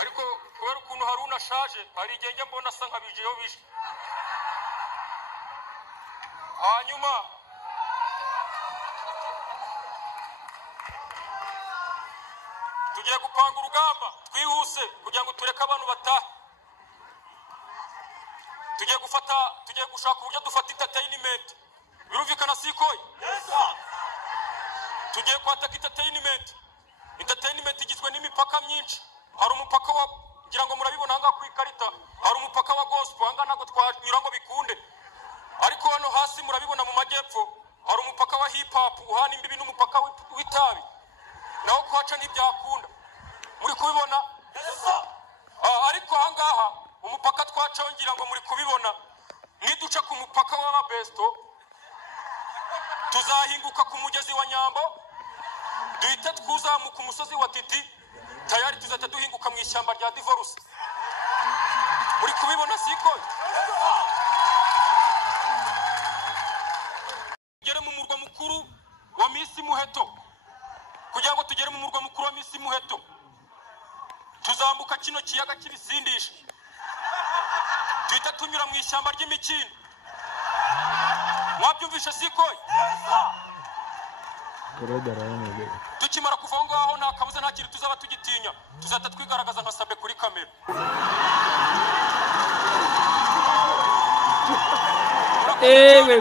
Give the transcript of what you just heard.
ariko kubera ukuntu Haruna ashaje hari igihe njya mbona asa nka bijeyo bishe. Hanyuma tugiye gupanga urugamba twihuse kugira ngo tureke abantu batahe. Tugiye gushaka uburyo dufata entertainment. Birumvikana sikoye? Tugiye kwataka entertainment igizwe n'imipaka myinshi. Hari umupaka wa ngira ngo murabibona hanga ku ikarita, hari umupaka wa gospel hanga nago twanyura ngo bikunde. Ariko hano hasi murabibona mu majyepfo hari umupaka wa hip hop uhana imbibi n'umupaka w'itabi. Naho kwaca ntibyakunda. Muri kubibona? Ariko hangaha umupaka twacongera ngo muri kubibona niduca ku mupaka wa Besto tuzahinguka ku mugezi wa Nyambo duhita twuzamuka umusozi wa Titi tayari tuzata duhinguka mu ishyamba rya Divorce. Muri kubibona siko? Tugere mu murwa mukuru wa Miss Muheto. Kugira ngo tugere mu murwa mukuru wa Miss Muheto tuzambuka kino kiyaga kibisindisha duhita tunyura mu ishyamba ry'imikindo. Mwabyumvisha siko? Tukimara kuva ngaho nta kabuza nta kintu tuzaba tugitinya, tuzata twigaragaza nka Sabe kuri kamera. Wewe